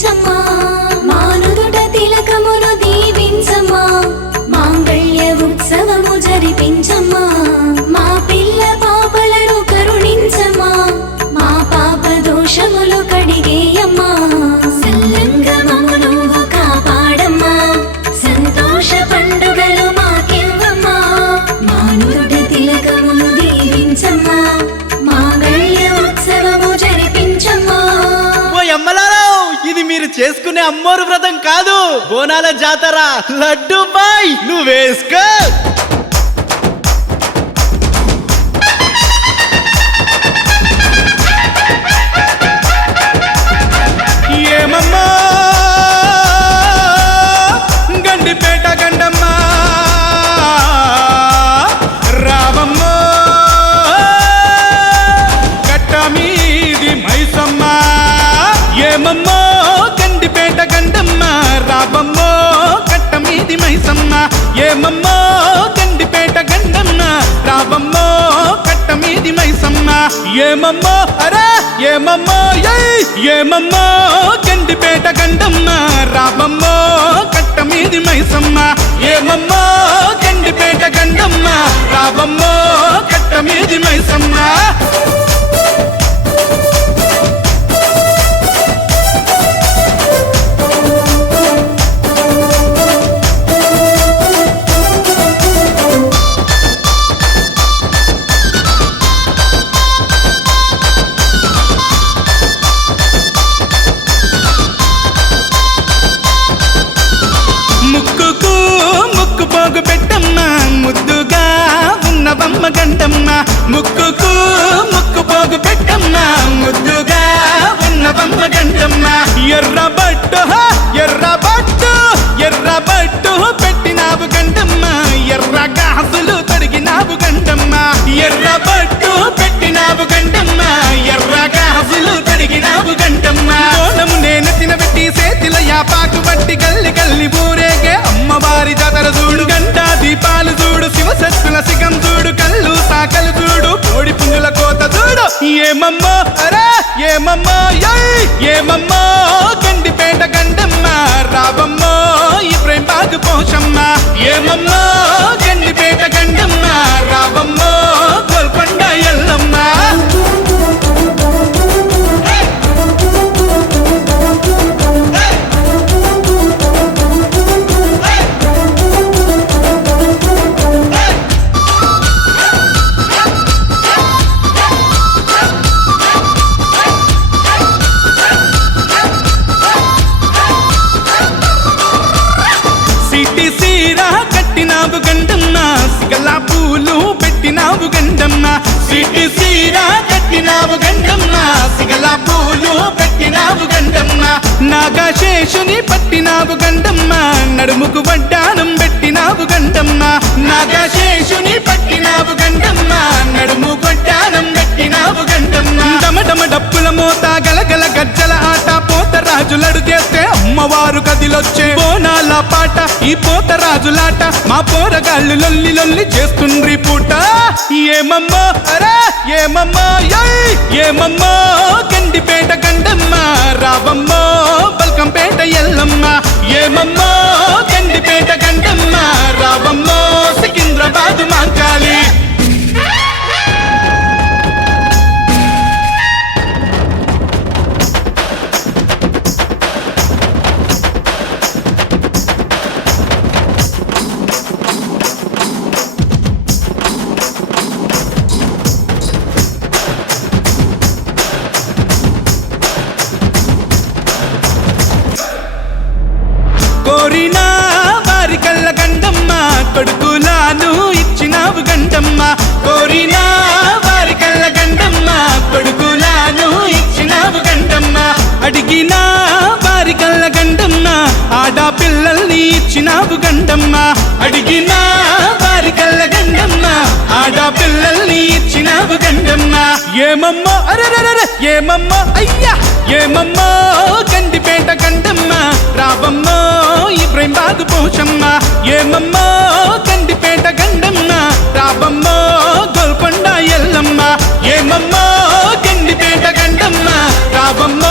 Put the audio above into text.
జరిపించమ్మా మానుదుట తిలకమును దీవించమ్మా మాంగళ్య ఉత్సవము జరిపించమ్మా మా పిల్ల పాపలను కరుణించమ్మా మా పాప దోషములు కడిగేయమ్మా సల్లంగమమును కాపాడమ్మా సంతోష పండుగలు మాకివ్వమ్మా మానుదుట తిలకమును దీవించమ్మా మాంగళ్య ఉత్సవము జరిపించమ్మా. ఓ అమ్మలారో, ఇది మీరు చేసుకునే అమ్మోరు వ్రతం కాదు, బోనాల జాతర. లడ్డు బాయ్ నువ్వేసుకో. ఏమమ్మా గండిపేట గండమ్మ రామమ్మ గట్ట మీది మైసమ్మ. ఏమమ్మా గండిపేట గండమ్మ రామమ్మ గట్ట మీది మైసమ్మ. ఏమమ్మా గండిపేట గండమ్మ రామమ్మ గట్ట మీది మైసమ్మ. ఏమమ్మా అరే ఏమమ్మా ఏమమ్మా గండిపేట గండమ్మ రామమ్మ కట్ట మీది మైసమ్మ. ఏమమ్మా గండిపేట గండమ్మ రామమ్మ కట్ట మీది మైసమ్మ. ముక్కు పెట్టమ్మ ముద్దుగా ఉన్నవమ్మ గంటమ్మ. ముక్కుకు ముక్కు పోగు పెట్టమ్మ ముద్దుగా ఉన్నవమ్మ గంటమ్మ. ఎర్రబట్టు ఎర్రబట్టు ఎర్రబట్టు పెట్టినావు గంటమ్మ. ఎర్ర గాజులు తొడిగినావు గంటమ్మ. ఎర్రబట్టు పెట్టినావు గంటమ్మ. ఎర్ర గాజులు తొడిగినావు గంటమ్మ. కోణము నేను తినబెట్టి చేతిల యాపాకు బట్టి గల్లి గల్లి ఊరేగే అమ్మవారి జాతర చూడు. గంట దీపాలు చూడు, శివశక్తుల సిగం చూడు, కళ్ళు సాకలు చూడు, కోడి పుంజుల కోత చూడు. ఏమమ్మా అరే ఏమమ్మా ఏమమ్మా గండిపేట గండమ్మ రావమ్మ ఇబ్రహీం బాగు పోషమ్మ. ఏమమ్మా గండిపేట గండమ్మ రావమ్మ గోల్కొండ ఎల్లమ్మ. సీరా కట్టినావు గండమ్మ సిగలా పూలు పెట్టినావు గండమ్మ. సిటి సీరా కట్టినావు గండమ్మ సిగలా పూలు పెట్టినావు గండమ్మ. నాగశేషుని పట్టినావు గండమ్మ నడుముకు వడ్డానం పెట్టినావు గండమ్మ. నాగశేషుని పట్టినావు గండమ్మ నడుము వడ్డానం పెట్టినావు గండమ్మ. డమడమ డప్పుల మోత గలగల గజ్జల ఆట పోతరాజులడుగేస్తే అమ్మవారు కదిలొచ్చే బోనాల పాట. ఈ పోతరాజులాట మా పోరగాళ్ళు లొల్లి లొల్లి చేస్తుండ్రి పూట. ఏమమ్మా అరే ఏమమ్మా ఏమమ్మా గండిపేట గండమ్మ రావమ్మ బల్కంపేట ఎల్లమ్మ. ఏమమ్మా గండిపేట గండమ్మ రావమ్మ సికింద్రాబాదు మాంకాళి. కోరినా వారి కళ్ళ గండమ్మ కొడుకులాను ఇచ్చినావు గండమ్మ. కోరినా వారి కళ్ళ గండమ్మ కొడుకులాను ఇచ్చినావు గండమ్మ. అడిగినా వారి కళ్ళ గండమ్మ ఆడపిల్లల్ని ఇచ్చినావు గండమ్మ. అడిగినా వారి కళ్ళ గండమ్మ ఆడపిల్లల్ని ఇచ్చినావు గండమ్మ. ఏమమ్మా అరెరెరె ఏమమ్మా అయ్యా ఏమమ్మా గండిపేట గండమ్మ రావమ్మ ఇబ్రహీం బాగు పోషమ్మ. ఏమమ్మా గండిపేట గండమ్మ రావమ్మ గోల్కొండ ఎల్లమ్మ. ఏమమ్మా గండిపేట గండమ్మ రావమ్మ